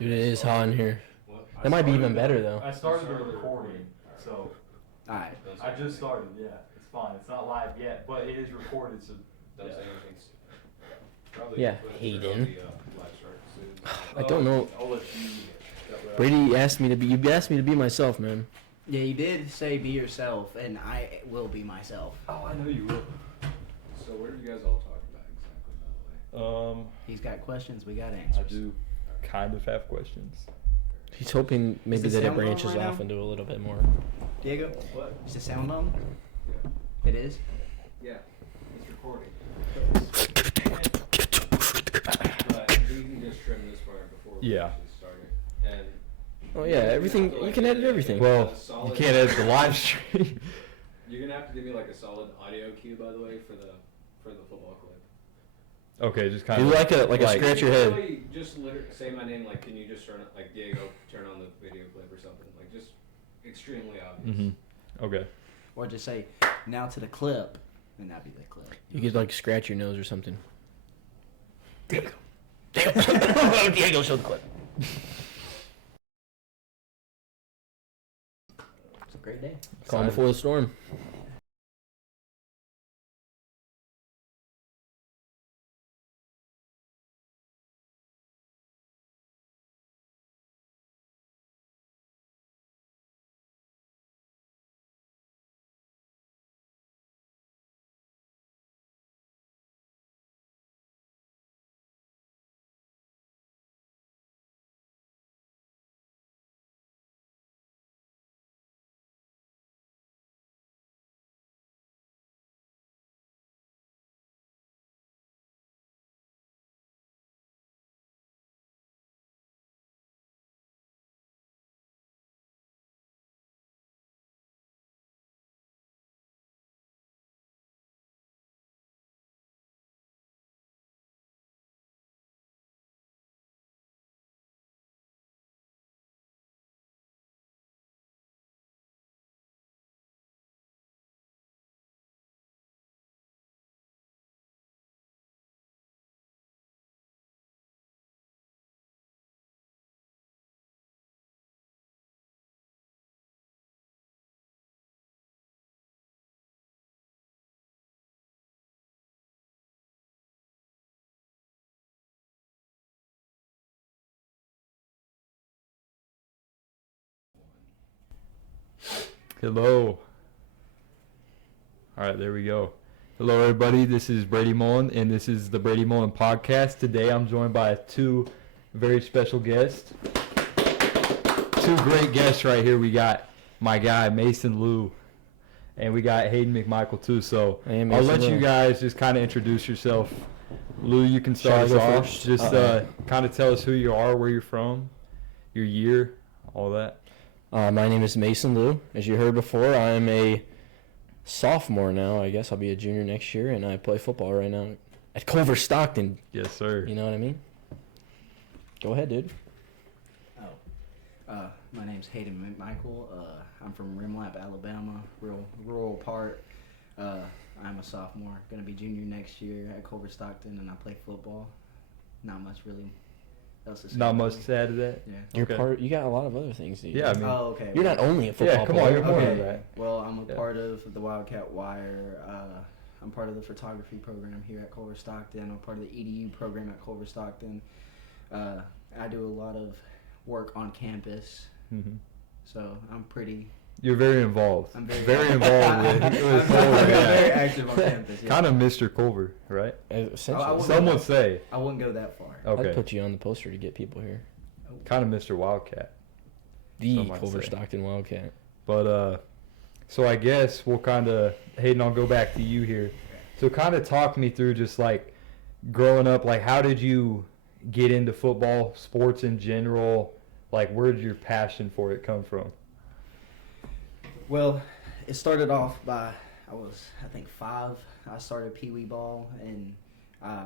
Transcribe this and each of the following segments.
Dude, it is hot in here. What? That might be even better, though. I started the recording, so Alright. I just started, yeah. It's fine. It's not live yet, but it is recorded, so Don't yeah. say anything. Probably Yeah, put it Hayden. on the, live start soon. I don't know. I'll let you get that Brady asked me to be. You asked me to be myself, man. Yeah, you did say be yourself, and I will be myself. Oh, I know you will. So what are you guys all talking about exactly, by the way? He's got questions, we got answers. I do kind of have questions. He's hoping maybe the that it sound on branches right off now? into a little bit more. Diego, What? is the sound on? Yeah. It is? Yeah, it's recording. But you can just trim this part before we Yeah. actually start it. And Oh yeah, everything. You can edit everything. Well, you solid- can't edit the live stream. You're gonna have to give me like a solid audio cue, by the way, for the football clip. Okay, just kind Do of like a scratch your head. Literally just say my name. Like, can you just turn it, like Diego, turn on the video clip or something? Like, just extremely obvious. Mm-hmm. Okay. Or just say, now to the clip, and that'd be the clip. You could like scratch your nose or something. Diego. Diego, show the clip. It's a great day. Calm before the storm. Hello. All right, there we go. Hello, everybody. This is Brady Mullen, and this is the Brady Mullen Podcast. Today, I'm joined by two very special guests. Two great guests right here. We got my guy, Mason Leu, and we got Hayden McMichael, too. So Hey, I'll Mason let you Leu. guys just kind of introduce yourself. Lou, you can Shall I start us go off. first? Just kind of tell us who you are, where you're from, your year, all that. My name is Mason Leu. As you heard before, I am a sophomore now. I guess I'll be a junior next year, and I play football right now at Culver-Stockton. Yes, sir. You know what I mean? Go ahead, dude. My name's Hayden McMichael. I'm from Rimlap, Alabama, real rural part. I'm a sophomore, gonna be junior next year at Culver-Stockton, and I play football. Not much really else to say. Not about much me. to add to that. Yeah. You're Okay. You got a lot of other things, dude. Yeah, I mean, Oh, okay. You're not only a football yeah, come on, player. you're more Okay. than that. Well, I'm a Yeah. part of the Wildcat Wire. I'm part of the photography program here at Culver-Stockton. I'm part of the EDU program at Culver-Stockton. I do a lot of work on campus, Mm-hmm. so I'm pretty. You're very involved. I'm very involved with I'm Culver. very Yeah. active on campus. Yeah. Kind of Mr. Culver, right? Essentially. I wouldn't- Some would say. I wouldn't go that far. I'd Okay. put you on the poster to get people here. Kind of Mr. Wildcat. The Some might say. Culver-Stockton Wildcat. But so I guess we'll kind of, Hayden, I'll go back to you here. So kind of talk me through just like growing up, like how did you get into football, sports in general? Like where did your passion for it come from? Well, it started off by I think 5. I started pee wee ball and I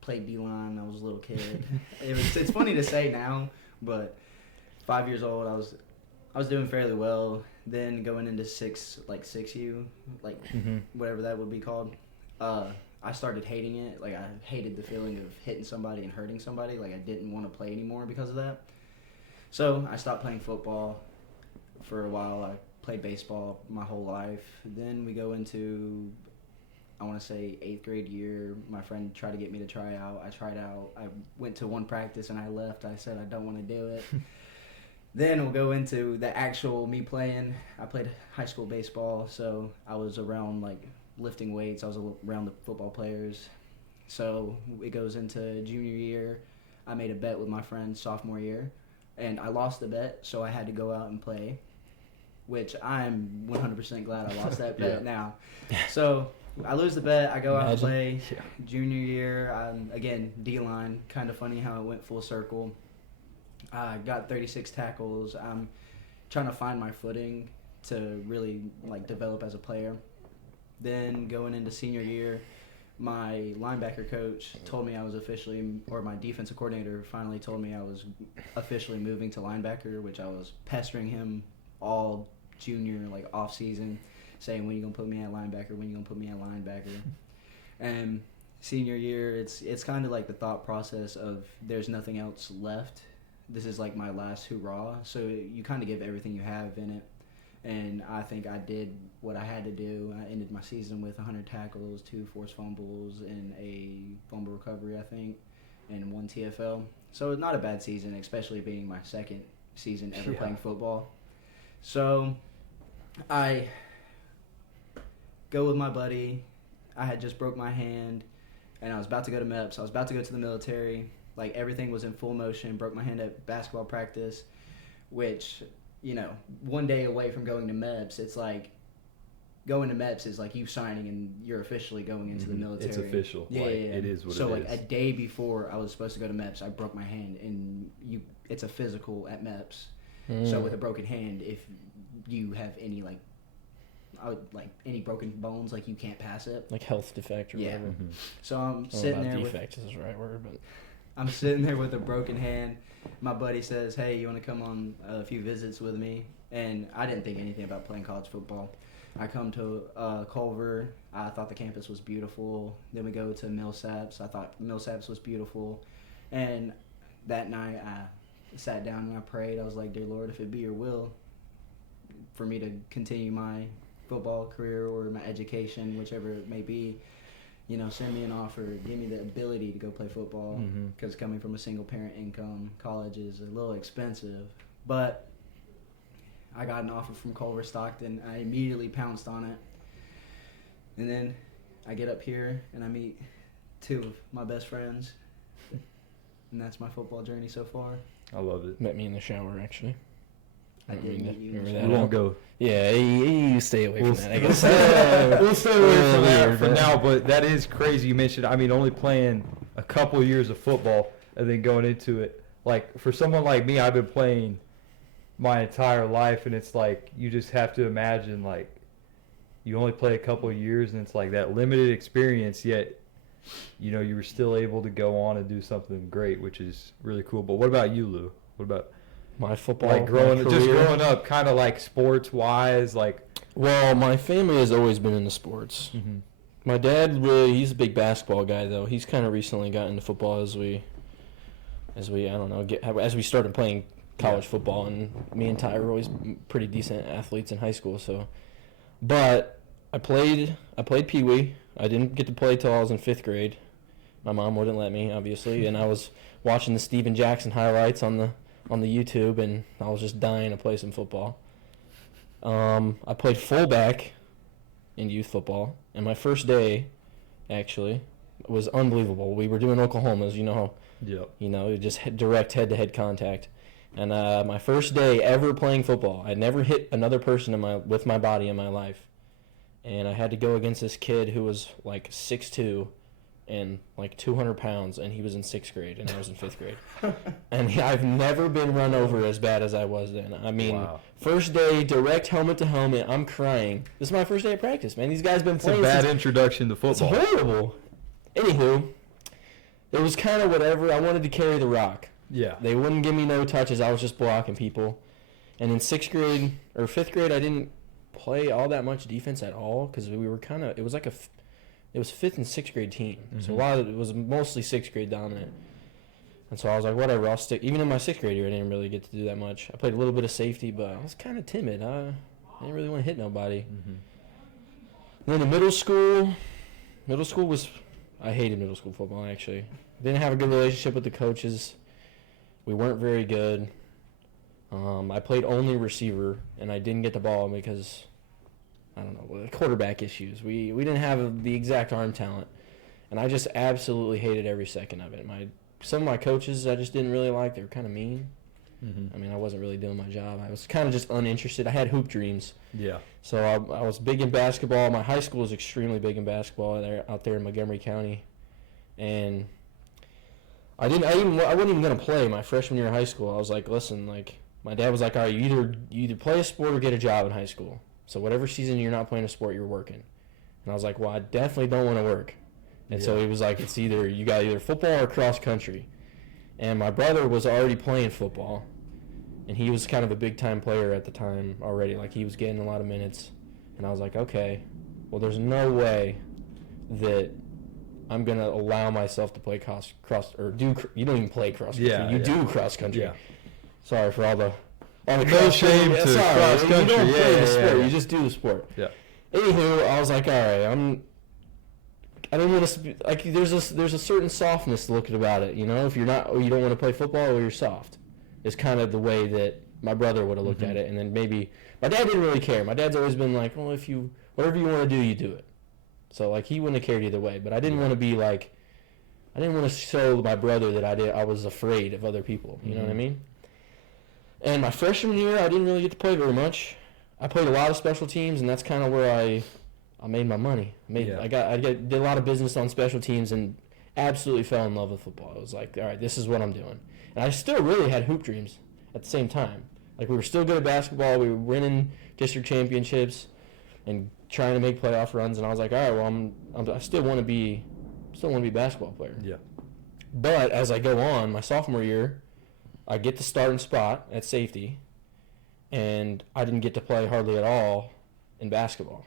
played D-line. I was a little kid. It's funny to say now, but 5 years old, I was doing fairly well. Then going into 6U, like Mm-hmm. whatever that would be called, I started hating it. Like I hated the feeling of hitting somebody and hurting somebody. Like I didn't want to play anymore because of that. So I stopped playing football for a while. I played baseball my whole life. Then we go into, I want to say, 8th grade year. My friend tried to get me to try out. I tried out. I went to one practice and I left. I said I don't want to do it. Then we'll go into the actual me playing. I played high school baseball, so I was around, like, lifting weights. I was around the football players. So it goes into junior year. I made a bet with my friend sophomore year, and I lost the bet, so I had to go out and play, which I'm 100% glad I lost that bet now. So I lose the bet. I go out and play. Yeah. Junior year, again, D-line. Kind of funny how it went full circle. I got 36 tackles. I'm trying to find my footing to really, like, develop as a player. Then going into senior year, my linebacker coach told me I was officially, or my defensive coordinator finally told me I was officially moving to linebacker, which I was pestering him all junior, like, off season, saying, when you going to put me at linebacker, when you going to put me at linebacker. And senior year, it's kind of like the thought process of there's nothing else left. This is like my last hurrah, so you kind of give everything you have in it. And I think I did what I had to do. I ended my season with 100 tackles, 2 forced fumbles, and a fumble recovery, I think, and 1 TFL. So it's not a bad season, especially being my second season ever playing football. So I go with my buddy. I had just broke my hand, and I was about to go to MEPS. I was about to go to the military. Like, everything was in full motion. Broke my hand at basketball practice, which, you know, one day away from going to MEPS, it's like going to MEPS is like you signing and you're officially going into the military. It's official. Yeah, like, yeah, yeah. It is what so, it is. like, a day before I was supposed to go to MEPS, I broke my hand, and it's a physical at MEPS. So with a broken hand, if you have any, like any broken bones, like, you can't pass it. Like health defect or whatever. Mhm. So I'm sitting there with... defect is the right word, but... I'm sitting there with a broken hand. My buddy says, hey, you want to come on a few visits with me? And I didn't think anything about playing college football. I come to Culver. I thought the campus was beautiful. Then we go to Millsaps. I thought Millsaps was beautiful. And that night I sat down and I prayed. I was like, dear Lord, if it be your will for me to continue my football career or my education, whichever it may be, you know, send me an offer, give me the ability to go play football, because coming from a single-parent income, college is a little expensive. But I got an offer from Culver-Stockton. I immediately pounced on it. And then I get up here, and I meet 2 of my best friends. And that's my football journey so far. I love it. Met me in the shower, actually. I did meet you. remember We that. won't go. Yeah, you stay away from that, I guess. We'll stay away from that Weird, for but- now, but that is crazy. You mentioned, I mean, only playing a couple years of football and then going into it. Like, for someone like me, I've been playing my entire life, and it's like you just have to imagine, like, you only play a couple of years, and it's like that limited experience, yet, you know, you were still able to go on and do something great, which is really cool. But what about you, Lou? What about... My football, Like growing career. up, kind of like sports wise, like. Well, my family has always been into sports. My dad he's a big basketball guy though. He's kind of recently got into football as we I don't know, as we started playing college football, and me and Ty were always pretty decent athletes in high school. So, but I played Pee Wee. I didn't get to play till I was in 5th grade. My mom wouldn't let me, obviously, and I was watching the Steven Jackson highlights on the YouTube, and I was just dying to play some football. I played fullback in youth football, and my first day, actually, was unbelievable. We were doing Oklahomas, you know, just direct head-to-head contact. And my first day ever playing football, I'd never hit another person with my body in my life. And I had to go against this kid who was like 6'2", and like 200 pounds, and he was in 6th grade, and I was in 5th grade. And I've never been run over as bad as I was then. I mean, First day, direct helmet to helmet, I'm crying. This is my first day of practice, man. These guys been playing. It's a bad introduction to football. It's horrible. Anywho, it was kind of whatever. I wanted to carry the rock. Yeah. They wouldn't give me no touches. I was just blocking people. And in 6th grade, or 5th grade, I didn't play all that much defense at all, because we were kind of, it was like it was 5th and 6th grade team. So a lot of it was mostly 6th grade dominant. And so I was like, whatever, I'll stick. Even in my 6th grade year, I didn't really get to do that much. I played a little bit of safety, but I was kind of timid. I didn't really want to hit nobody. Mm-hmm. And then in middle school was, I hated middle school football, actually. Didn't have a good relationship with the coaches. We weren't very good. I played only receiver, and I didn't get the ball because, I don't know, quarterback issues. We didn't have the exact arm talent, and I just absolutely hated every second of it. Some of my coaches I just didn't really like. They were kind of mean. Mm-hmm. I mean, I wasn't really doing my job. I was kind of just uninterested. I had hoop dreams. Yeah. So I was big in basketball. My high school was extremely big in basketball out there in Montgomery County, and I wasn't even gonna play my freshman year of high school. I was like, listen, like my dad was like, all right, you either play a sport or get a job in high school. So whatever season you're not playing a sport, you're working. And I was like, well, I definitely don't want to work. And so he was like, it's you got either football or cross country. And my brother was already playing football, and he was kind of a big-time player at the time already. Like, he was getting a lot of minutes. And I was like, okay, well, there's no way that I'm going to allow myself to play you don't even play cross country. You do cross country. Yeah. Sorry for all the No shame to cross country. You don't play the sport. Yeah. You just do the sport. Yeah. Anywho, I was like, all right, I don't want to like. There's a certain softness looking about it, you know. If you don't want to play football, or you're soft, is kind of the way that my brother would have looked at it. And then maybe my dad didn't really care. My dad's always been like, well, whatever you want to do, you do it. So like he wouldn't have cared either way. But I didn't want to be like, I didn't want to show my brother that I was afraid of other people. You know what I mean? And my freshman year, I didn't really get to play very much. I played a lot of special teams, and that's kind of where I made my money. I did a lot of business on special teams and absolutely fell in love with football. I was like, all right, this is what I'm doing. And I still really had hoop dreams at the same time. Like, we were still good at basketball. We were winning district championships and trying to make playoff runs. And I was like, all right, well, I still want to be a basketball player. Yeah. But as I go on, my sophomore year, I get the starting spot at safety, and I didn't get to play hardly at all in basketball.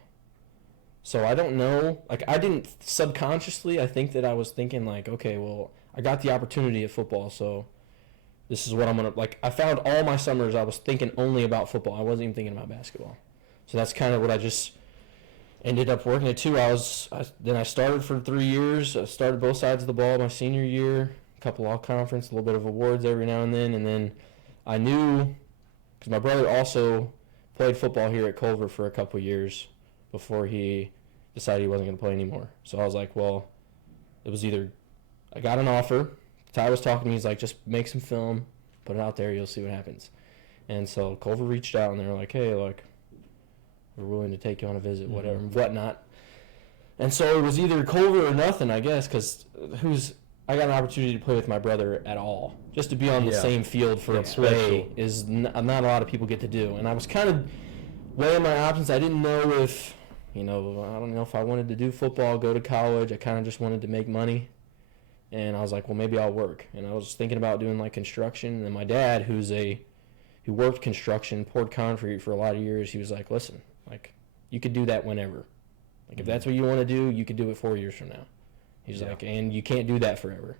So I don't know, like I didn't subconsciously, I think that I was thinking like, okay, well, I got the opportunity at football, so this is what I'm going to, like I found all my summers I was thinking only about football. I wasn't even thinking about basketball. So that's kind of what I just ended up working at too. Then I started for 3 years. I started both sides of the ball my senior year, a couple all-conference, a little bit of awards every now and then I knew, because my brother also played football here at Culver for a couple years before he decided he wasn't going to play anymore. So I was like, well, it was either I got an offer. Ty was talking to me. He's like, just make some film, put it out there, you'll see what happens. And so Culver reached out, and they were like, hey, like, we're willing to take you on a visit, whatever, whatnot. And so it was either Culver or nothing, I guess, because I got an opportunity to play with my brother at all. Just to be on the same field for a play is not a lot of people get to do. And I was kind of weighing my options. I didn't know if, I don't know if I wanted to do football, go to college. I kind of just wanted to make money. And I was like, well, maybe I'll work. And I was thinking about doing like construction. And then my dad, who worked construction, poured concrete for a lot of years, he was like, listen, like, you could do that whenever. Like, if that's what you want to do, you could do it 4 years from now. He's like, and you can't do that forever.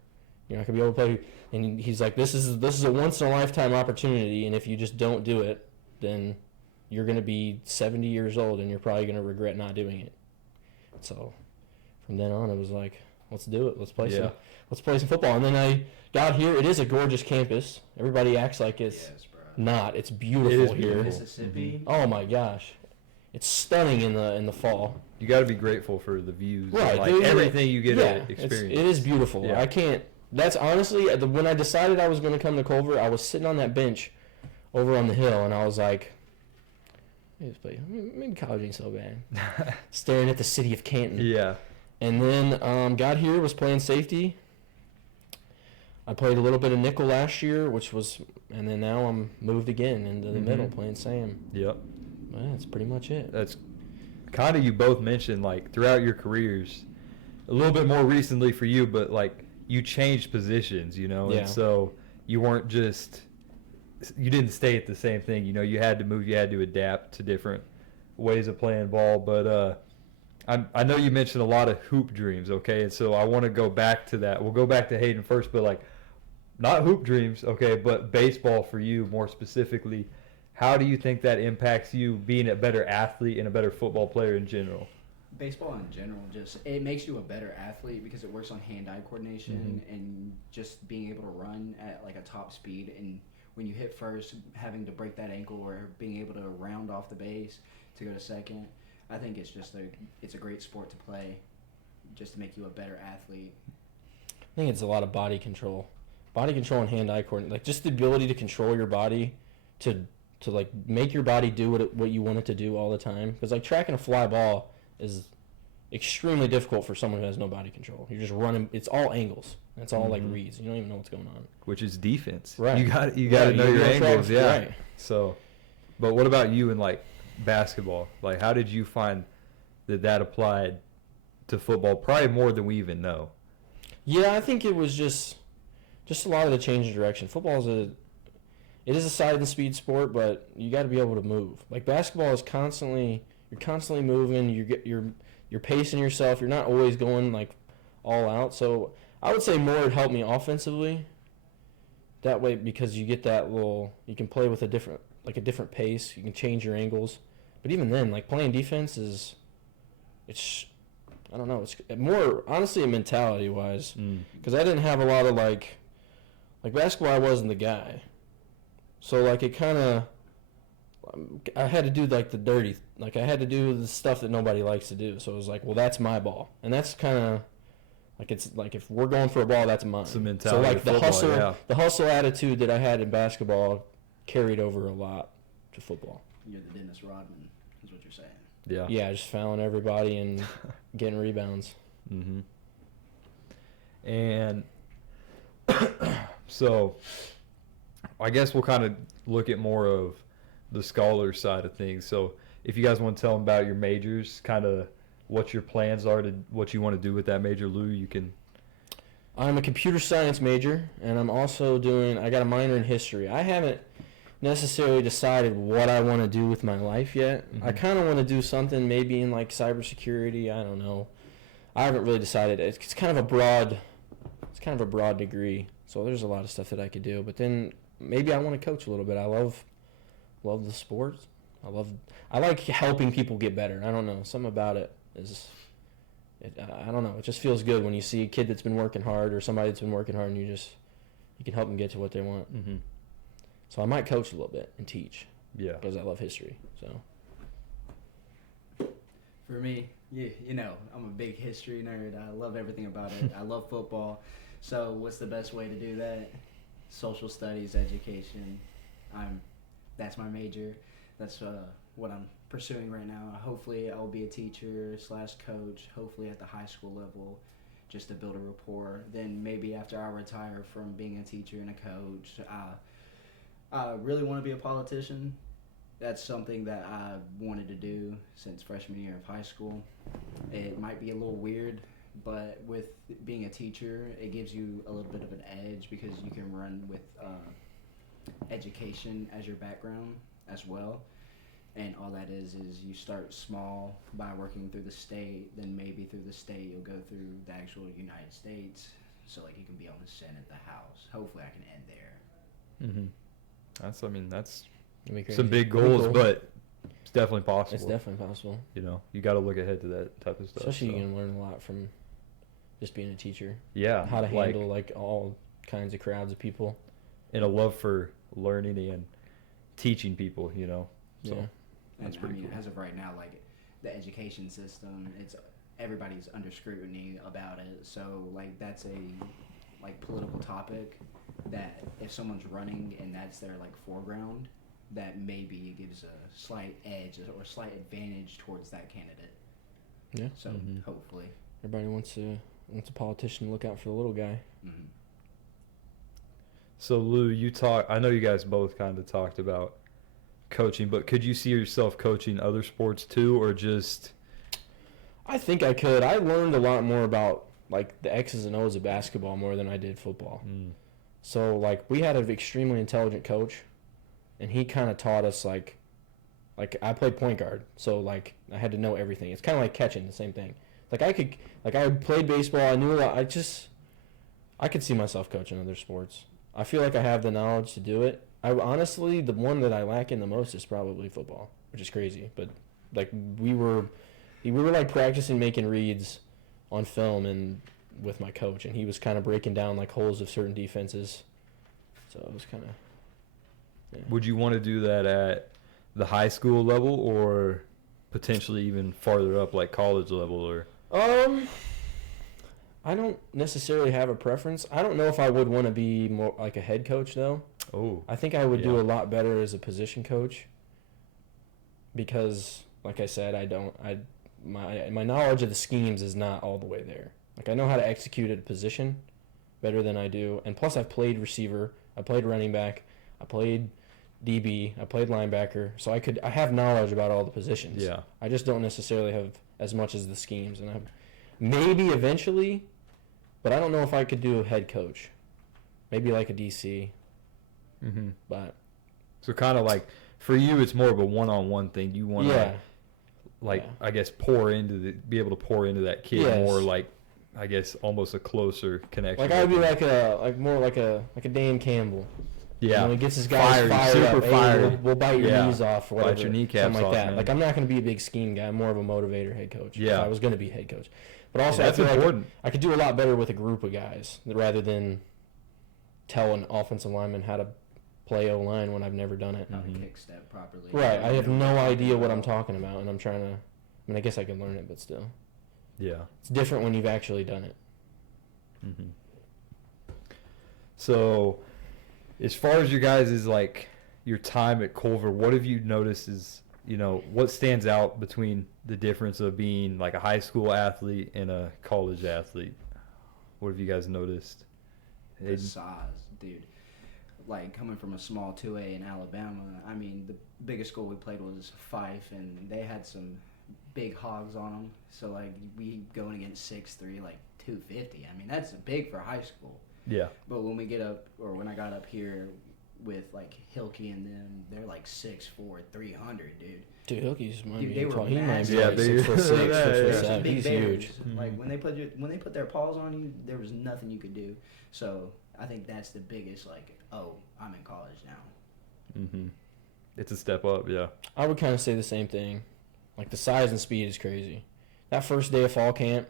You're not going to be able to play. And he's like, this is a once-in-a-lifetime opportunity, and if you just don't do it, then you're going to be 70 years old, and you're probably going to regret not doing it. So from then on, it was like, let's do it. Let's play some football. And then I got here. It is a gorgeous campus. Everybody acts like it's not. It's beautiful here. Mississippi. Oh, my gosh. It's stunning in the fall. You got to be grateful for the views, right? And, like everything you get to experience. It is beautiful. Yeah. I can't. That's honestly when I decided I was going to come to Culver, I was sitting on that bench over on the hill, and I was like, maybe college ain't so bad. Staring at the city of Canton. Yeah. And then got here, was playing safety. I played a little bit of nickel last year, and then now I'm moved again into the middle playing Sam. Yep. Well, that's pretty much it. That's kind of, you both mentioned, like, throughout your careers, a little bit more recently for you, but, like, you changed positions, Yeah. And so you didn't stay at the same thing. You had to move, you had to adapt to different ways of playing ball. But I know you mentioned a lot of hoop dreams, okay? And so I want to go back to that. We'll go back to Hayden first, but, like, not hoop dreams, okay, but baseball for you more specifically. How do you think that impacts you being a better athlete and a better football player in general? Baseball in general, it makes you a better athlete because it works on hand-eye coordination and just being able to run at like a top speed. And when you hit first, having to break that ankle or being able to round off the base to go to second, I think it's a great sport to play, just to make you a better athlete. I think it's a lot of body control and hand-eye coordination, like just the ability to control your body to like make your body do what you want it to do all the time. Because like tracking a fly ball is extremely difficult for someone who has no body control. You're just running. It's all angles. It's all like reads. You don't even know what's going on. Which is defense. Right. You got to know your angles. Yeah. Right. So, but what about you in like basketball? Like, how did you find that applied to football? Probably more than we even know. Yeah, I think it was just a lot of the change in direction. Football is a side and speed sport, but you got to be able to move. Like basketball is you're constantly moving. You're pacing yourself. You're not always going like all out. So I would say more it helped me offensively. That way, because you get you can play with a different pace. You can change your angles. But even then, like playing defense I don't know. It's more honestly mentality wise, because I didn't have a lot of like basketball. I wasn't the guy. So, like, it kind of, I had to do, like, I had to do the stuff that nobody likes to do. So, it was like, well, that's my ball. And that's kind of, like, it's like, if we're going for a ball, that's mine. It's the mentality so, like, of the hustle attitude that I had in basketball carried over a lot to football. You're the Dennis Rodman, is what you're saying. Yeah. Yeah, just fouling everybody and getting rebounds. Mm-hmm. And so I guess we'll kind of look at more of the scholar side of things. So if you guys want to tell them about your majors, kind of what your plans are, what you want to do with that major, Lou, you can. I'm a computer science major, and I'm also I got a minor in history. I haven't necessarily decided what I want to do with my life yet. I kind of want to do something maybe in like cybersecurity. I don't know. I haven't really decided. It's kind of a broad degree. So there's a lot of stuff that I could do. But then maybe I want to coach a little bit. I love the sport. I like helping people get better. I don't know. Something about it is. I don't know. It just feels good when you see a kid that's been working hard or somebody that's been working hard, and you can help them get to what they want. Mm-hmm. So I might coach a little bit and teach. Yeah. Because I love history. So. For me, you know, I'm a big history nerd. I love everything about it. I love football. So what's the best way to do that? Social studies, education. That's my major. That's what I'm pursuing right now. Hopefully I'll be a teacher / coach, hopefully at the high school level, just to build a rapport. Then maybe after I retire from being a teacher and a coach, I really want to be a politician. That's something that I wanted to do since freshman year of high school. It might be a little weird, but with being a teacher, it gives you a little bit of an edge because you can run with education as your background as well. And all that is you start small by working through the state, then maybe through the state you'll go through the actual United States. So like you can be on the Senate, the House. Hopefully I can end there. Mm-hmm. That's Crazy. some big goals, but it's definitely possible. It's definitely possible. You know, you got to look ahead to that type of stuff. Especially you can learn a lot from just being a teacher. Yeah. How to handle like all kinds of crowds of people. And a love for learning and teaching people, you know. So Yeah. that's And pretty cool. as of right now, like the education system, everybody's under scrutiny about it. So like that's a political topic that if someone's running and that's their like foreground, that maybe it gives a slight edge or slight advantage towards that candidate. Yeah. So hopefully. Everybody wants a politician to look out for the little guy. Mm-hmm. So Lou, I know you guys both kind of talked about coaching, but could you see yourself coaching other sports too, or just? I think I could. I learned a lot more about like the X's and O's of basketball more than I did football. So like we had an extremely intelligent coach, and he kind of taught us like I played point guard, so like I had to know everything. It's kind of like catching, the same thing. Like I played baseball. I knew a lot. I could see myself coaching other sports. I feel like I have the knowledge to do it. I honestly, the one that I lack in the most is probably football, which is crazy. But like we were like practicing making reads on film and with my coach, and he was kind of breaking down like holes of certain defenses. So it was kind of. Yeah. Would you want to do that at the high school level or potentially even farther up, like college level? Or I don't necessarily have a preference. I don't know if I would want to be more like a head coach though. Oh, I think I would do a lot better as a position coach because, like I said, my knowledge of the schemes is not all the way there. Like I know how to execute at a position better than I do, and plus I've played receiver, I played running back, I played DB, I played linebacker, so I have knowledge about all the positions. yeah. I just don't necessarily have as much as the schemes, and maybe eventually, but I don't know if I could do a head coach. Maybe like a DC. Mm-hmm. But So kind of like for you, it's more of a one-on-one thing. You want to, I guess, be able to pour into that kid more, like, I guess, almost a closer connection. Like I would be like a Dan Campbell. Yeah. When he gets his guys fired super up, fired. Hey, we'll bite your knees off or whatever. Bite your kneecaps something like off, that. man. Like I'm not going to be a big scheme guy. I'm more of a motivator head coach. Yeah. If I was going to be head coach. But also that's I feel important. like I could do a lot better with a group of guys rather than tell an offensive lineman how to play O-line when I've never done it. How to kick step properly. Right. I have no idea what I'm talking about, and I'm trying to. I mean, I guess I can learn it, but still, Yeah. it's different when you've actually done it. Mm-hmm. So, as far as you guys is like your time at Culver, what have you noticed is, what stands out between the difference of being like a high school athlete and a college athlete? What have you guys noticed? The size, dude. Like coming from a small 2A in Alabama, I mean, the biggest school we played was Fife, and they had some big hogs on them. So like we going against 6'3", like 250. I mean, that's big for high school. Yeah. But when when I got up here with like Hilke and them, they're like 6'4", 300, dude. Dude, Hilke's might Dude, be they were tall. He might massive. be Yeah, like they- 6'6", yeah, 6'7". Some big He's bears. huge. Like when they put their paws on you, there was nothing you could do. So I think that's the biggest, like, oh, I'm in college now. Mm-hmm. It's a step up, yeah. I would kind of say the same thing. Like the size and speed is crazy. That first day of fall camp,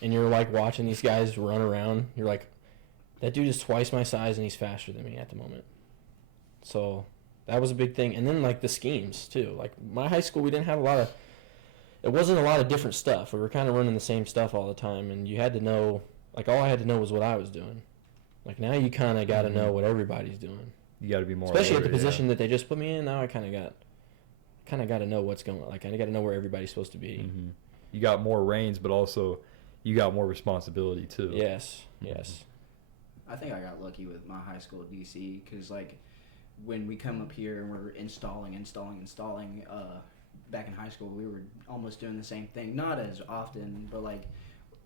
and you're like watching these guys run around. You're like, that dude is twice my size and he's faster than me at the moment. So that was a big thing. And then like the schemes too. Like my high school, we didn't have it wasn't a lot of different stuff. We were kind of running the same stuff all the time, and you had to know, like all I had to know was what I was doing. Like now you kind of got to know what everybody's doing. You got to be more Especially alert, at the position that they just put me in. Now I kind of got to know what's going on. Like I got to know where everybody's supposed to be. Mm-hmm. You got more reins, but also you got more responsibility too. Yes, yes. I think I got lucky with my high school DC because, like, when we come up here and we're installing, back in high school, we were almost doing the same thing. Not as often, but, like,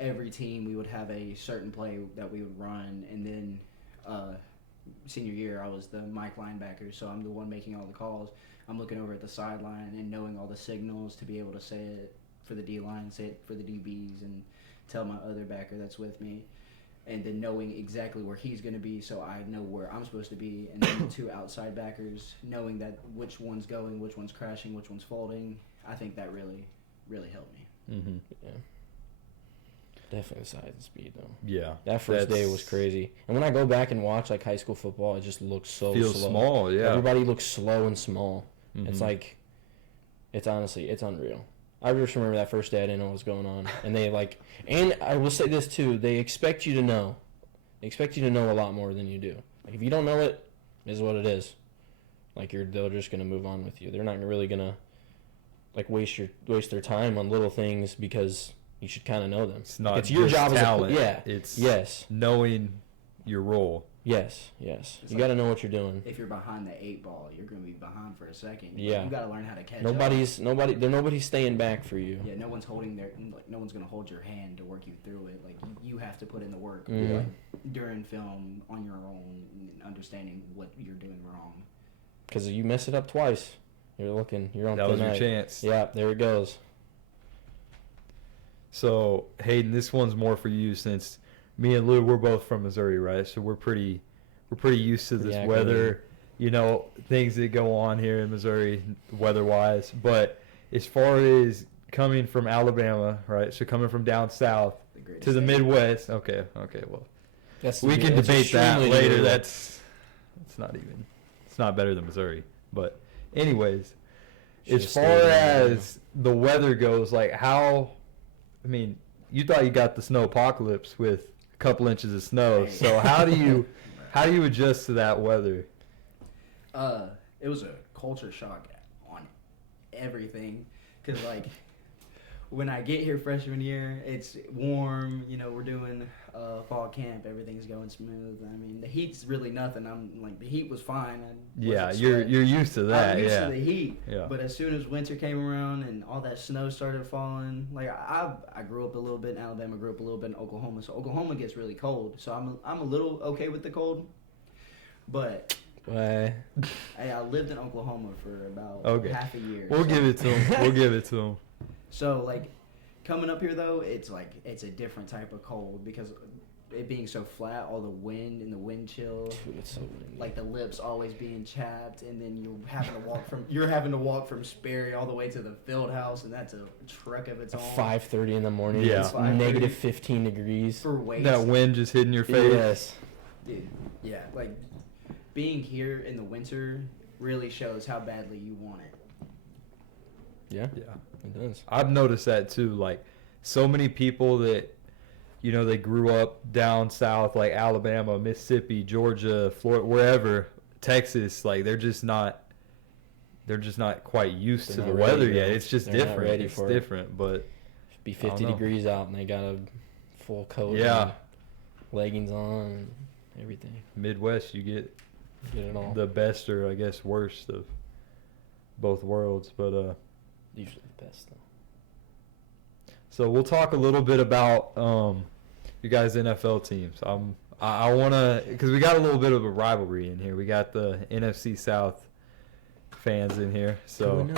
every team we would have a certain play that we would run. And then senior year, I was the Mike linebacker, so I'm the one making all the calls. I'm looking over at the sideline and knowing all the signals to be able to say it for the D-line, say it for the DBs, and tell my other backer that's with me. And then knowing exactly where he's going to be so I know where I'm supposed to be. And then the two outside backers, knowing that which one's going, which one's crashing, which one's folding. I think that really, really helped me. Mm-hmm. Yeah. Definitely size and speed, though. Yeah. That first day was crazy. And when I go back and watch, like, high school football, it just looks so Feels slow. small, yeah. Everybody looks slow and small. Mm-hmm. It's like, it's unreal. I just remember that first day I didn't know what was going on. And they, like, and I will say this, too. They expect you to know. They expect you to know a lot more than you do. Like, if you don't know it, it is what it is. Like, they're just going to move on with you. They're not really going to, like, waste their time on little things because you should kind of know them. It's not It's your just job talent. It's It's knowing your role. Yes. It's You like, got to know what you're doing. If you're behind the 8 ball, you're going to be behind for a second. Yeah. You got to learn how to catch Nobody's staying back for you. Yeah, no one's going to hold your hand to work you through it. Like, you have to put in the work Mhm. during film on your own and understanding what you're doing wrong. Because you mess it up twice, you're on That thin was your ice. chance. Yeah, there it goes. So, Hayden, this one's more for you since me and Lou, we're both from Missouri, right? So we're pretty we're pretty used to this Yeah, weather, things that go on here in Missouri weather-wise. But as far as coming from Alabama, right? So coming from down south to the Midwest. Okay, well, we can debate that later. It's not better than Missouri. But anyways, as far as the weather goes, like you thought you got the snow apocalypse with a couple inches of snow. So how do you adjust to that weather? It was a culture shock on everything, because like when I get here freshman year, it's warm. We're doing fall camp. Everything's going smooth. I mean, the heat's really nothing. I'm like, the heat was fine. You're used to that. I'm used to the heat. Yeah. But as soon as winter came around and all that snow started falling, like I grew up a little bit in Alabama, grew up a little bit in Oklahoma. So Oklahoma gets really cold. So I'm a little okay with the cold. But I lived in Oklahoma for about half a year. We'll give it to him. So, like, coming up here, though, it's a different type of cold because it being so flat, all the wind and the wind chill. Dude, it's so windy. Like, the lips always being chapped, and then you're having to walk from Sperry all the way to the field house, and that's a trek of its own. 5:30 in the morning. Yeah. It's negative 15 degrees. For weights. That wind just hitting your face. Yes. Dude, yeah, like, being here in the winter really shows how badly you want it. Yeah. Yeah. It does. I've noticed that too. Like, so many people that, they grew up down south, like Alabama, Mississippi, Georgia, Florida, wherever, Texas. Like, they're just not quite used to the weather yet. It's just different. It's different, but it'd be 50 degrees out, and they got a full coat. Yeah. And leggings on, and everything. Midwest, you get it all. The best, or I guess worst, of both worlds, but usually the best though. So we'll talk a little bit about you guys' NFL teams. I want to, because we got a little bit of a rivalry in here. We got the NFC South fans in here, so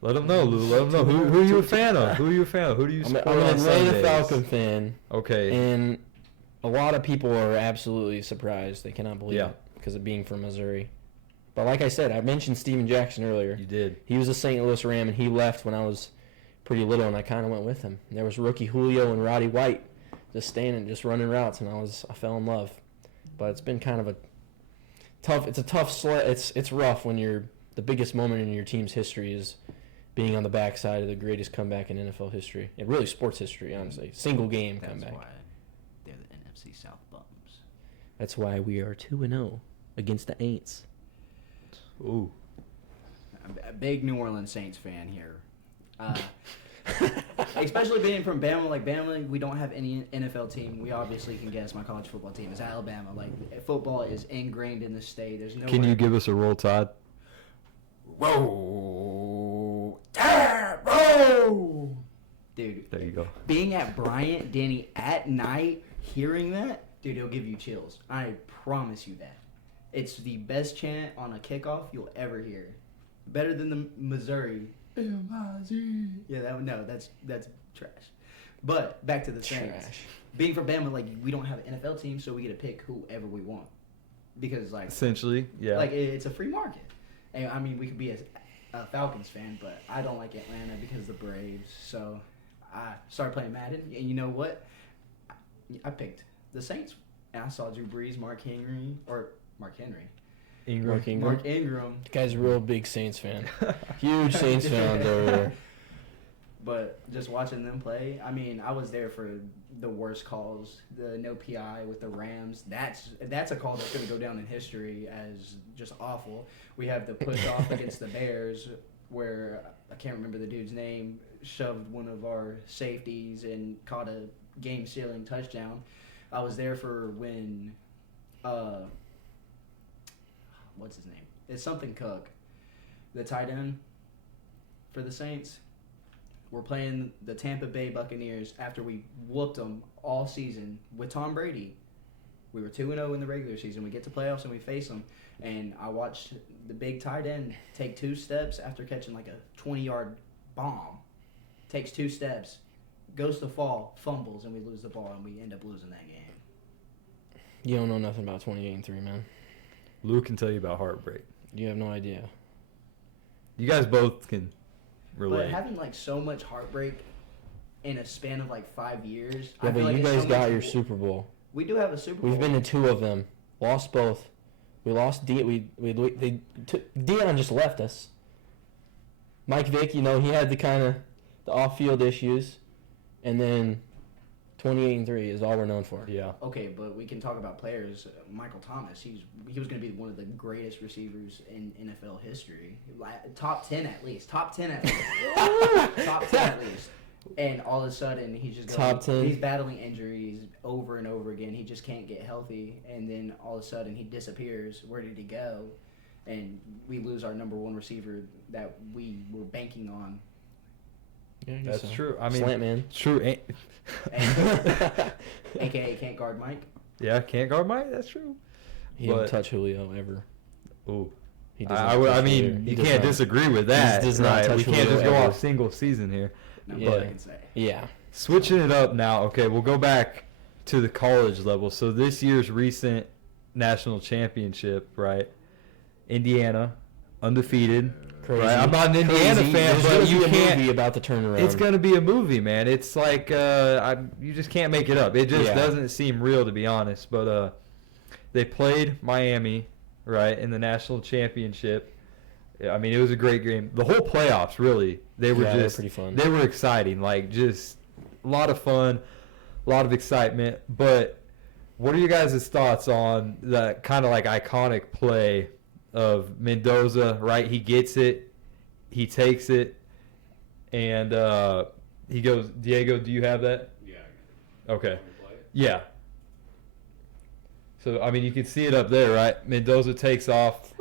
let them know, Lou. Let them know who are you a fan of? Who do you support? I'm an on Atlanta Sundays? Falcon fan. Okay. And a lot of people are absolutely surprised. They cannot believe it because of being from Missouri. But like I said, I mentioned Steven Jackson earlier. You did. He was a St. Louis Ram, and he left when I was pretty little, and I kind of went with him. There was rookie Julio and Roddy White just running routes, and I fell in love. But it's been kind of it's a tough sled. It's rough when the biggest moment in your team's history is being on the backside of the greatest comeback in NFL history. And really sports history, honestly. Single game comeback. That's why they're the NFC South bums. That's why we are 2-0 against the Aints. Ooh. A big New Orleans Saints fan here. Especially being from Bama. Like, Bama, we don't have any NFL team. We obviously can guess my college football team is Alabama. Like, football is ingrained in the state. There's no. Can you give us a roll tide? Roll Tide, roll! Dude. There you go. Being at Bryant Denny at night, hearing that, dude, it'll give you chills. I promise you that. It's the best chant on a kickoff you'll ever hear. Better than the Missouri. Yeah, that's trash. But back to the Saints. Trash. Being from Bama, like, we don't have an NFL team, so we get to pick whoever we want. Because, like, essentially, yeah. Like, it's a free market. And, I mean, we could be a Falcons fan, but I don't like Atlanta because of the Braves. So I started playing Madden, and you know what? I picked the Saints. And I saw Drew Brees, Mark Ingram. The guy's a real big Saints fan. Huge Saints fan over there. But just watching them play, I mean, I was there for the worst calls, the no PI with the Rams. That's a call that's going to go down in history as just awful. We have the push off against the Bears where, I can't remember the dude's name, shoved one of our safeties and caught a game-sealing touchdown. I was there for when, what's his name? It's something Cook, the tight end for the Saints. We're playing the Tampa Bay Buccaneers after we whooped them all season with Tom Brady. We were 2-0 in the regular season. We get to playoffs and we face them. And I watched the big tight end take 2 steps after catching like a 20-yard bomb. Takes 2 steps, goes to fall, fumbles, and we lose the ball, and we end up losing that game. You don't know nothing about 28-3, man. Lou can tell you about heartbreak. You have no idea. You guys both can But relate. having like so much heartbreak in a span of like 5 years. Yeah, I feel but like you it's guys so got much your more- Super Bowl. We do have a Super Bowl. We've been to 2 of them. Lost both. We lost Deion just left us. Mike Vick, he had the off-field issues, and then 28-3 is all we're known for. Yeah. Okay, but we can talk about players. Michael Thomas, he was going to be one of the greatest receivers in NFL history. Top 10 at least. Top 10 at least. And all of a sudden, he's just Top 10. He's battling injuries over and over again. He just can't get healthy, and then all of a sudden, he disappears. Where did he go? And we lose our number 1 receiver that we were banking on. Yeah, I guess That's so. true. I mean, Slant man. true. AKA can't guard Mike. Yeah, can't guard Mike. That's true. He didn't But- touch Julio ever. Ooh. He does I not touch mean, Julio. He you does can't not. disagree with that. does not right? touch We can't Julio just go ever. off single season here. Not Yeah. what I can say. Yeah. Switching it up now. Okay, we'll go back to the college level. So this year's recent national championship, right? Indiana, undefeated. Crazy. Right? I'm not an Indiana Crazy. fan, There's but gonna you be a can't. movie about the turnaround. It's gonna be a movie, man. It's like you just can't make it up. It just Yeah. doesn't seem real, to be honest. But they played Miami, right, in the national championship. I mean, it was a great game. The whole playoffs, really, they were they're just pretty fun. They were exciting, like just a lot of fun, a lot of excitement. But what are you guys' thoughts on the kind of like iconic play of Mendoza? Right, he gets it, he takes it, and he goes. Diego, do you have that? Yeah. Okay. Want me to play it? Yeah. So I mean, you can see it up there, right? Mendoza takes off.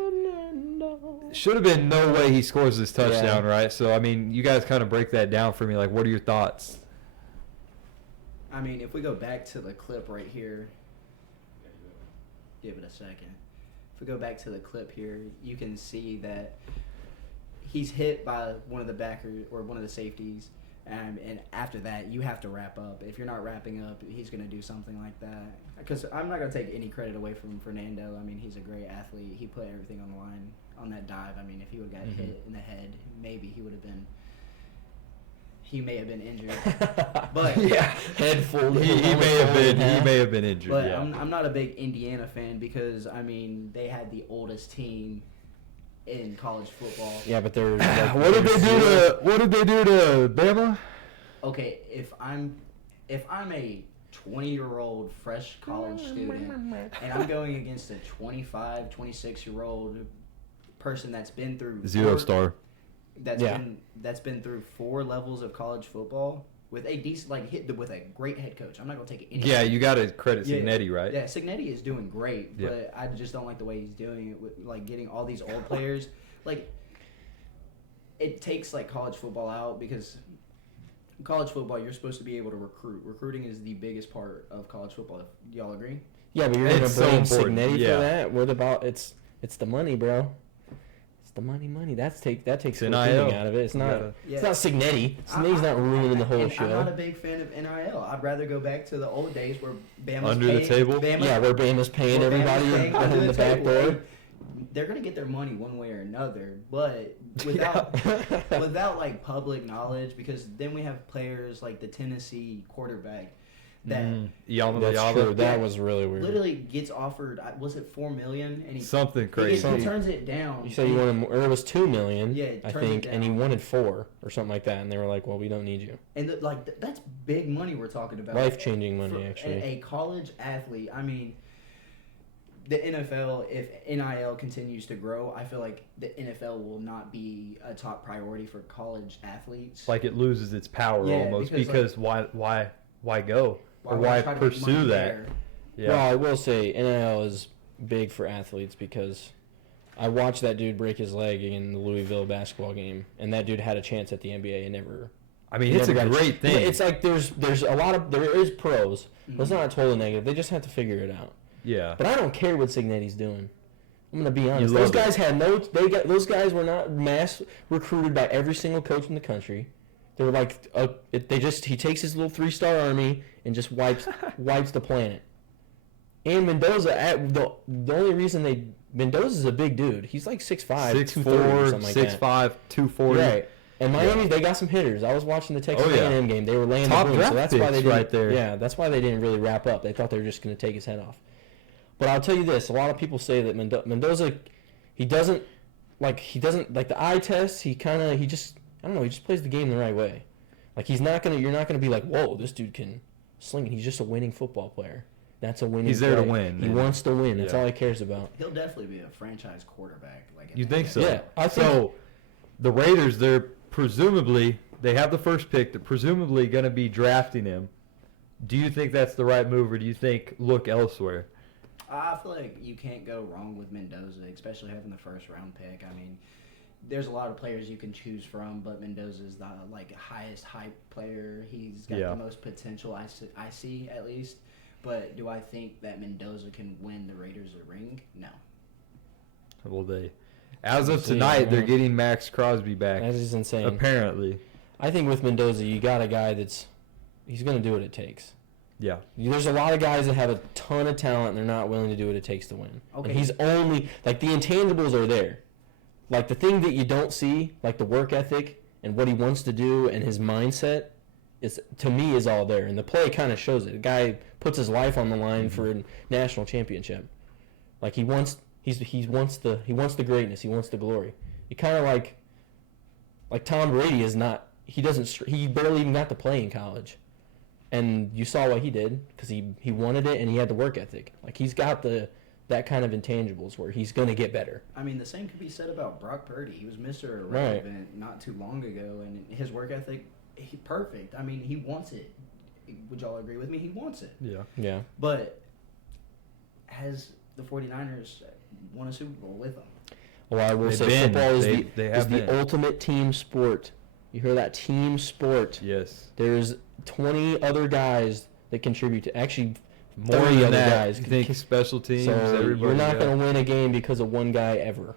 Should have been no way he scores this touchdown, right? So I mean, you guys kind of break that down for me. Like, what are your thoughts? I mean, if we go back to the clip right here, Yeah, you will. give it a second. If we go back to the clip here, you can see that he's hit by one of the backers or one of the safeties, and after that, you have to wrap up. If you're not wrapping up, he's going to do something like that. Because I'm not going to take any credit away from Fernando. I mean, he's a great athlete. He put everything on the line on that dive. I mean, if he would have got hit in the head, maybe he would have been. He may have been injured, but yeah, head full. He may have been injured. But yeah. I'm not a big Indiana fan because I mean they had the oldest team in college football. Yeah, but they're. What did they do to Bama? Okay, if I'm a 20-year-old fresh college student and I'm going against a 25, 26-year-old person that's been through Zero-star. that's been through 4 levels of college football with a decent with a great head coach. I'm not gonna take it. Yeah, you got to credit Signetti, right? Yeah, Signetti is doing great, Yeah. but I just don't like the way he's doing it with like getting all these old players. Like it takes like college football out because college football you're supposed to be able to recruit. Recruiting is the biggest part of college football. Y'all agree? Yeah, but you're gonna It's so blame important, Signetti yeah. for that. What about it's the money, bro? It's the money. that takes NIL. recruiting out of it. It's not. gotta- It's not Signetti. Signetti's not ruining the whole and show. I'm not a big fan of NIL. I'd rather go back to the old days where Bama's Under the paying, table? Bama's, Yeah, where Bama's paying where Bama's everybody paying under behind the back table. door. They're gonna get their money one way or another, but without like public knowledge, because then we have players like the Tennessee quarterback that That's true. That was really weird. literally gets offered. Was it $4 million? And Something crazy. He turns it down. You said you wanted more, or it was $2 million. Yeah, I turns it think, and he down. wanted 4 or something like that, and they were like, "Well, we don't need you." And that's big money we're talking about. Life-changing money, For actually. A college athlete. I mean, the NFL, if NIL continues to grow, I feel like the NFL will not be a top priority for college athletes. Like it loses its power Yeah, almost because, because why go? Or would why I try to make pursue money that? there? Yeah. Well, I will say NIL is big for athletes because I watched that dude break his leg in the Louisville basketball game, and that dude had a chance at the NBA and never. I mean, he it's a never got great thing. It's like there is pros. Mhm. But it's not totally negative. They just have to figure it out. yeah. But I don't care what Signetti's doing. I'm gonna be honest. love Those it. guys those guys were not mass recruited by every single coach in the country. They were like, he takes his little 3-star army and just wipes the planet. And Mendoza, the only reason Mendoza's a big dude. He's like 6'5", 6'4", 230, something like 6'5", 240. Right. And Miami, they got some hitters. I was watching the Texas A&M game. They were laying Top the boom, draft so that's why they picks didn't. right there. Yeah, that's why they didn't really wrap up. They thought they were just going to take his head off. But I'll tell you this: a lot of people say that Mendoza, he doesn't like the eye test. He just plays the game the right way. Like you're not gonna be like, whoa, this dude can sling it. He's just a winning football player. That's a winning. He's there to play. win. He wants to win. That's all he cares about. He'll definitely be a franchise quarterback. You think so? Yeah, I think so. The Raiders, they have the first pick. They're presumably going to be drafting him. Do you think that's the right move, or do you think look elsewhere? I feel like you can't go wrong with Mendoza, especially having the first round pick. I mean, there's a lot of players you can choose from, but Mendoza's the highest hype player. He's got the most potential I see at least. But do I think that Mendoza can win the Raiders a ring? No. Well, as of tonight, they're getting Max Crosby back. That is insane. Apparently. I think with Mendoza, you got a guy he's going to do what it takes. Yeah. There's a lot of guys that have a ton of talent and they're not willing to do what it takes to win. Okay. And he's only, the intangibles are there. Like the thing that you don't see, like the work ethic and what he wants to do and his mindset, to me is all there. And the play kind of shows it. The guy puts his life on the line for a national championship. Like he wants the greatness. He wants the glory. He kind of like Tom Brady is not. He barely even got to play in college, and you saw what he did because he wanted it and he had the work ethic. Like he's got that kind of intangibles where he's going to get better. I mean, the same could be said about Brock Purdy. He was Mr. Irrelevant not too long ago, and his work ethic, perfect. I mean, he wants it. Would y'all agree with me? He wants it. Yeah. Yeah. But has the 49ers won a Super Bowl with them? Well, I will say football is the ultimate team sport. You hear that? Team sport. Yes. There's 20 other guys that contribute to actually more 30 than other that. guys. You think special teams, so everybody. You're not going to win a game because of one guy ever.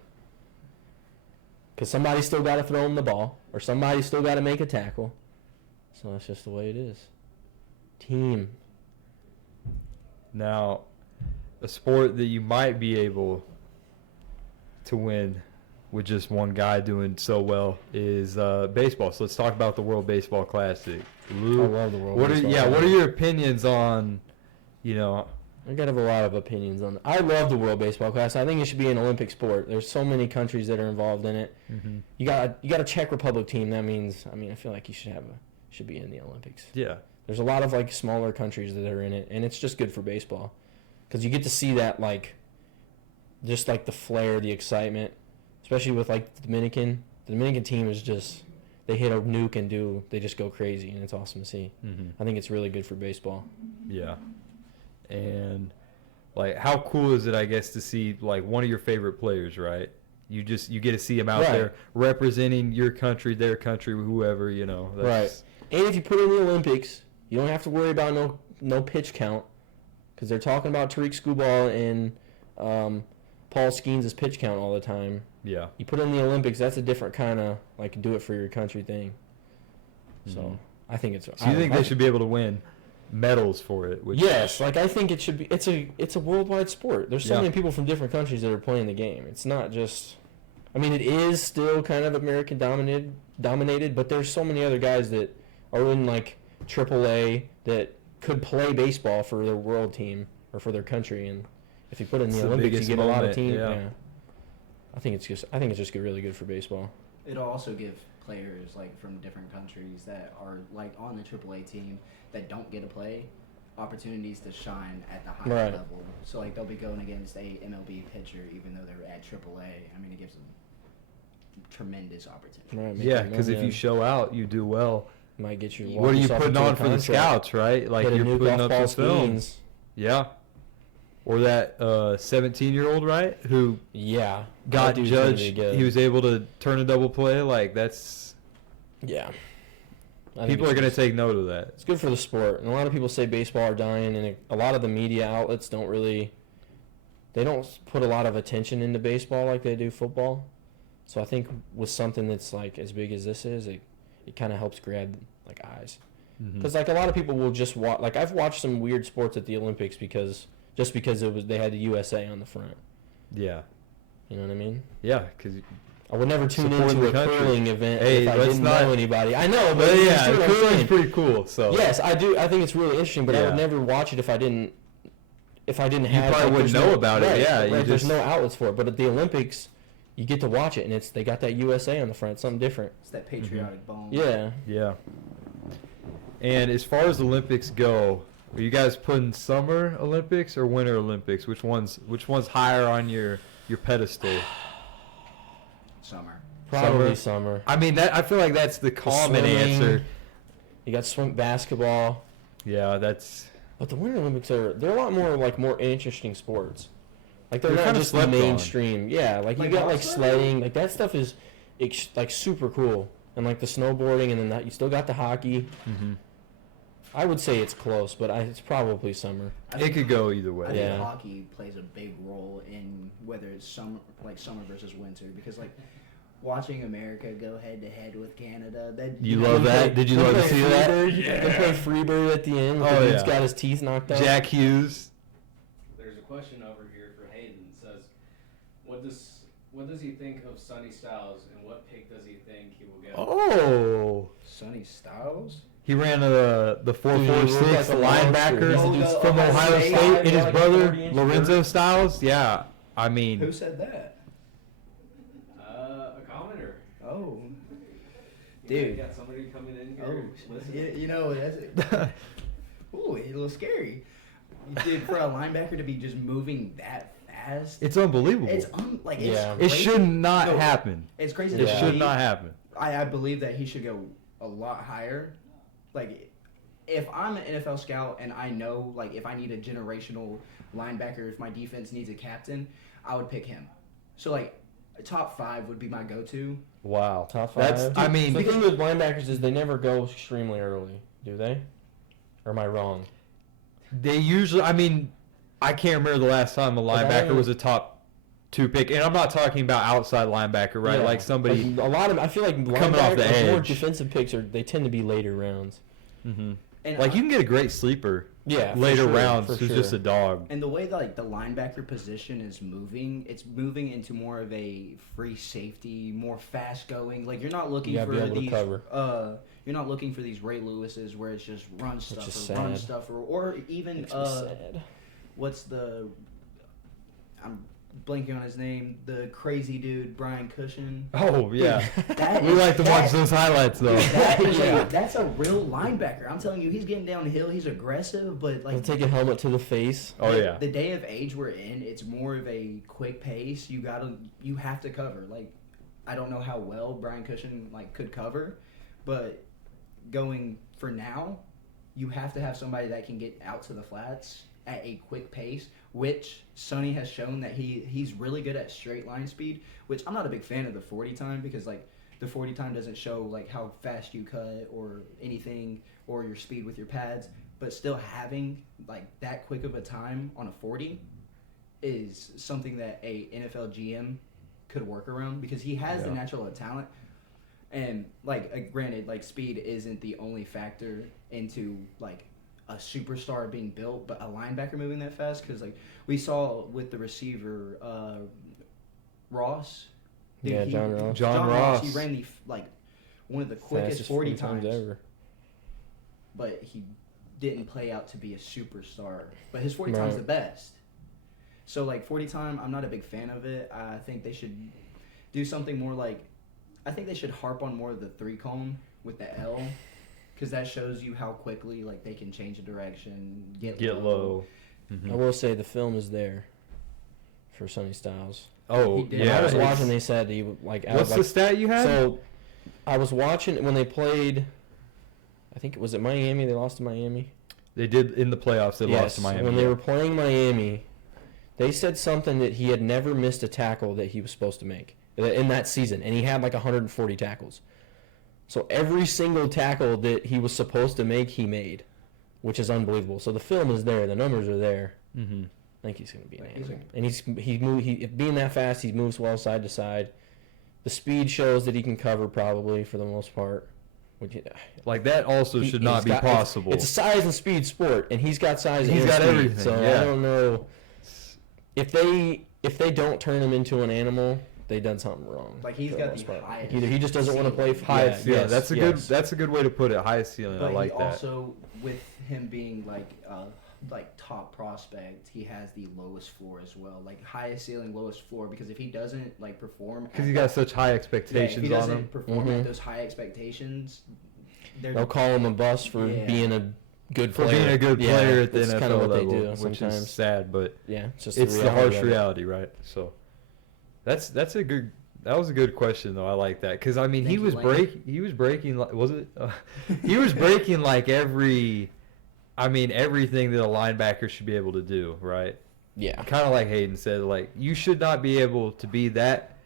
Because somebody's still got to throw him the ball, or somebody's still got to make a tackle. So that's just the way it is. Team. Now, a sport that you might be able to win with just one guy doing so well is baseball. So let's talk about the World Baseball Classic. Lou, I love the World Baseball Classic. What are your opinions on, I got to have a lot of opinions on it. I love the World Baseball Classic. I think it should be an Olympic sport. There's so many countries that are involved in it. Mm-hmm. You got a Czech Republic team. That means, I feel like you should be in the Olympics. Yeah. There's a lot of smaller countries that are in it, and it's just good for baseball because you get to see that just the flair, the excitement, especially with the Dominican. The Dominican team is just they hit a nuke and they just go crazy, and it's awesome to see. Mm-hmm. I think it's really good for baseball. Yeah. And how cool is it, I guess, to see one of your favorite players, right? You get to see him out there representing your country, their country, whoever, Right. And if you put it in the Olympics, you don't have to worry about no pitch count because they're talking about Tariq Skubal and Paul Skeens' pitch count all the time. Yeah. You put it in the Olympics, that's a different kind of do it for your country thing. Mm-hmm. So I think it's. So you think they should be able to win medals for it? Yes, I think it should be. It's a worldwide sport. There's so many people from different countries that are playing the game. It's not just. It is still kind of American dominated, but there's so many other guys that are in AAA that could play baseball for their world team or for their country, and if you put it in the Olympics, you get a lot of teams. Yeah. I think it's just really good for baseball. It'll also give players from different countries that are on the AAA team that don't get to play opportunities to shine at the highest level. So they'll be going against a MLB pitcher even though they're at AAA. It gives them tremendous opportunity. Right, yeah, because if you show out, you do well. Might get you. What are you putting on for the scouts, right? You're putting up some films. Yeah. Or that 17-year-old, right? Who got judged. He was able to turn a double play. That's. Yeah. People are going to take note of that. It's good for the sport. And a lot of people say baseball are dying, and a lot of the media outlets don't put a lot of attention into baseball like they do football. So I think with something that's as big as this is, it kind of helps grab eyes. Because a lot of people will just watch. I've watched some weird sports at the Olympics because just because they had the USA on the front. Yeah. You know what I mean? Yeah, because I would never tune Supporting into the a country. curling event Hey, if I let's didn't not- know anybody. I know, but But you yeah, see what I'm curling's saying. pretty cool. So Yes, I do. I think it's really interesting, but I Yeah. would never watch it if I didn't. If I didn't You have, probably wouldn't there's know about it, right, yeah, you right, there's just- no outlets for it. But at the Olympics, you get to watch it, and they got that USA on the front. It's something different. It's that patriotic bone. Yeah. yeah. And as far as Olympics go, are you guys putting Summer Olympics or Winter Olympics? Which one's higher on your pedestal? Summer. Probably summer. I mean, I feel like that's the common swimming. answer. You got swim, basketball, Yeah, that's but the Winter Olympics they're a lot more interesting sports. Like they're They're not kinda just the slept on. mainstream. Yeah, like you Like got like bobsledding? sledding, like that stuff is like super cool, and like the snowboarding, and then that you still got the hockey. I would say it's close, but it's probably summer. I it think- could go either I way. think Yeah. hockey plays a big role in whether it's summer versus winter, because like watching America go head to head with Canada, You love that? Did you love to see that? They play Freebird at the end. Oh, The dude's yeah. got his teeth knocked out. Jack Hughes. There's a question over here for Hayden. It says, what does he think of Sonny Styles, and what pick does he think he will get? Oh. Sonny Styles. He ran the Dude, 4.46 he looks like a monster. linebacker He's a dude's from Ohio Ohio State. State, and his Like a brother 40-inch Lorenzo Styles. Yeah, I mean, Who said that? A commenter. Oh, You Dude. got somebody coming in oh, here. Listen. you know that's ooh, he's a little scary. Dude, for a linebacker to be just moving that fast, it's unbelievable. it's like it's Yeah. It crazy. should not No, happen. It's crazy. It to should me. not happen. I believe that he should go a lot higher. Like, if I'm an NFL scout and I know, like, if I need a generational linebacker, if my defense needs a captain, I would pick him. So, like, top 5 would be my go-to. Wow. Top That's. five. I mean, The thing with linebackers is they never go extremely early, do they? Or am I wrong? they usually. I mean, I can't remember the last time a Like, I linebacker don't- was a top 2 pick, and I'm not talking about outside linebacker, right? Yeah. Like somebody. Like, a lot of I feel like coming off the linebackers, more edge. defensive picks they tend to be later rounds. Mhm. And Like I- you can get a great sleeper Yeah, for later sure, rounds for who's sure. just a dog. And the way that, like, the linebacker position is moving, it's moving into more of a free safety, more fast going. Like, you're not looking You gotta for be able to these cover. You're not looking for these Ray Lewises where it's just run is stuff or sad. run stuff or even Makes me sad. what's the I'm blanking on his name, the crazy dude Brian Cushion. Oh yeah, That we is- like to that- watch those highlights though. Yeah. That's a real linebacker. I'm telling you, he's getting downhill. He's aggressive, but They'll like take a helmet to the face. Oh yeah. the day of age we're in, it's more of a quick pace. You have to cover. Like, I don't know how well Brian Cushion like could cover, but going for now, you have to have somebody that can get out to the flats at a quick pace, which Sonny has shown that he's really good at straight line speed, which I'm not a big fan of the 40 time because like the 40 time doesn't show like how fast you cut or anything or your speed with your pads, but still having like that quick of a time on a 40 is something that a NFL GM could work around because he has the Yeah. natural talent. And like granted, like speed isn't the only factor into like a superstar being built, but a linebacker moving that fast, because like we saw with the receiver Ross. Yeah, John Ross. John Ross. He ran like one of the quickest Fastest 40 times ever. but he didn't play out to be a superstar. But his 40 time's Right. the best. So like 40 time, I'm not a big fan of it. I think they should do something more like, I think they should harp on more of the 3 cone with the L, because that shows you how quickly like they can change a direction, get low. I Mhm. will say the film is there for Sonny Styles. Oh He did. When yeah. I was it's- watching, they said he would, like. What's the stat you had? So, I was watching when they played. I think it was at Miami. They lost to Miami. They did in the playoffs. They lost to Miami. When they were playing Miami, they said something that he had never missed a tackle that he was supposed to make in that season, and he had like 140 tackles. So every single tackle that he was supposed to make, he made, which is unbelievable. So the film is there, the numbers are there. Mm-hmm. I think he's going to be an Like, he's animal. And he being that fast, he moves well side to side. The speed shows that he can cover probably for the most part. Like that also should not be possible. It's a size and speed sport, and he's got size and He's got speed. everything, So yeah. I don't know if they don't turn him into an animal, they done something wrong. Like he's for got most the part. highest. Either he just doesn't want to play Highest, yeah, yes, yes. that's a good way to put it. Highest ceiling, But I like he that. also, with him being like top prospect, he has the lowest floor as well. Like highest ceiling, lowest floor. Because if he doesn't like perform, Because he got such high if expectations he on doesn't him. perform Mhm. at those high expectations, They'll call him a bust for Yeah. being a good For player. being a good player at the that's NFL kind of what level, they do which sometimes. is sad, but Yeah, it's just it's the reality harsh of it. reality, right? So that was a good question though. I like that because I mean he was breaking like was it he was breaking like everything that a linebacker should be able to do, right? Yeah. Kind of like Hayden said, like you should not be able to be that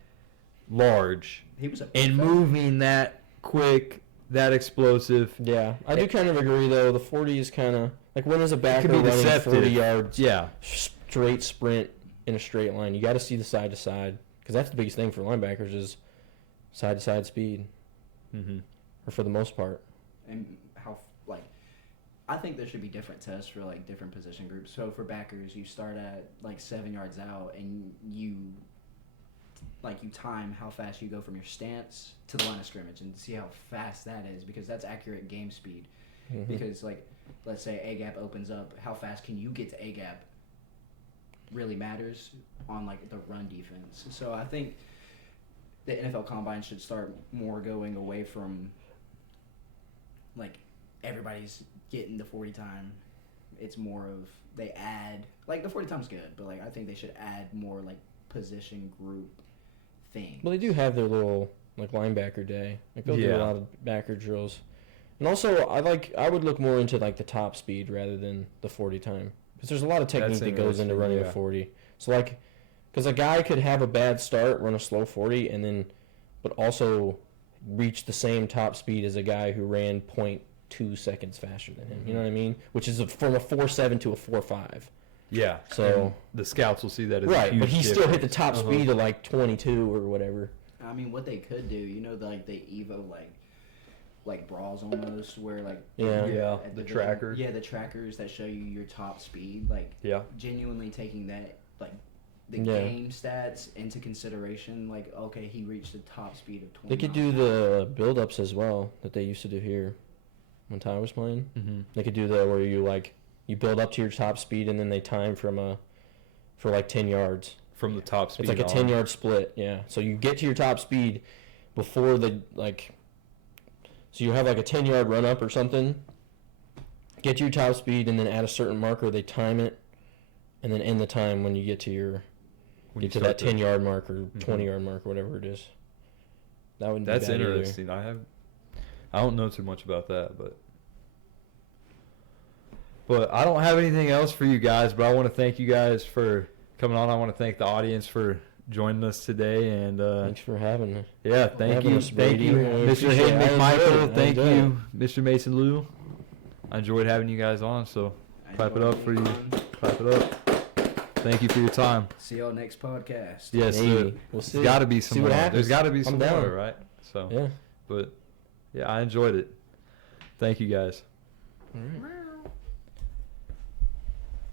large he was a and moving that quick, that explosive. Yeah, I do kind of agree though. The 40 is kind of like when is a backer be running deceptive. 40 yards Yeah, straight sprint in a straight line? You got to see the side to side because that's the biggest thing for linebackers is side to side speed, or for the most part. And how like I think there should be different tests for like different position groups. So for backers, you start at like 7 yards out, and you time how fast you go from your stance to the line of scrimmage, and see how fast that is because that's accurate game speed. Mhm. Because like let's say A gap opens up, how fast can you get to A gap? Really matters on like the run defense. So I think the NFL Combine should start more going away from like everybody's getting the 40 time. It's more of they add like the 40 time's good, but like I think they should add more like position group things. Well, they do have their little like linebacker day. Like they'll do a Yeah. lot of backer drills, and also I would look more into like the top speed rather than the 40 time because there's a lot of technique that goes into interesting, running yeah. a 40. So like, because a guy could have a bad start, run a slow 40, and then, but also reach the same top speed as a guy who ran 0.2 seconds faster than him. You know what I mean? Which is from a 4.7 to a 4.5. Yeah. So and the scouts will see that as a right, huge but he still hit the difference. top speed of like 22 or whatever. I mean, what they could do, like the Evo like bras almost, where like Yeah. Yeah, at the very- tracker. Yeah, the trackers that show you your top speed, like Yeah. genuinely taking that like the Yeah. game stats into consideration. Like, okay, he reached the top speed of 20. They could do the build-ups as well that they used to do here when Ty was playing. Mm-hmm. They could do the where you build up to your top speed and then they time for like 10 yards. From the top speed. It's like a 10-yard split, yeah. So you get to your top speed before so you have like a 10-yard run up or something. Get to your top speed and then at a certain marker they time it, and then end the time when you get to that 10-yard mark or 20-yard mark or whatever it is. That wouldn't That's be bad either. interesting. I don't know too much about that, but I don't have anything else for you guys. But I want to thank you guys for coming on. I want to thank the audience for joining us today, and Thanks for having me. yeah, thank having you, us, thank Brady. you, I Mr. appreciate Hayden it. I enjoyed McMichael. it. I Thank enjoyed you, Mr. Mason Leu. I enjoyed having you guys on. So clap it up for you. Clap it up. Thank you for your time. See y'all next podcast. Yes, Maybe. We'll see. there's got to be See some what more. happens. There's got to be I'm some down. more, right? So, Yeah. but yeah, I enjoyed it. Thank you guys. All right.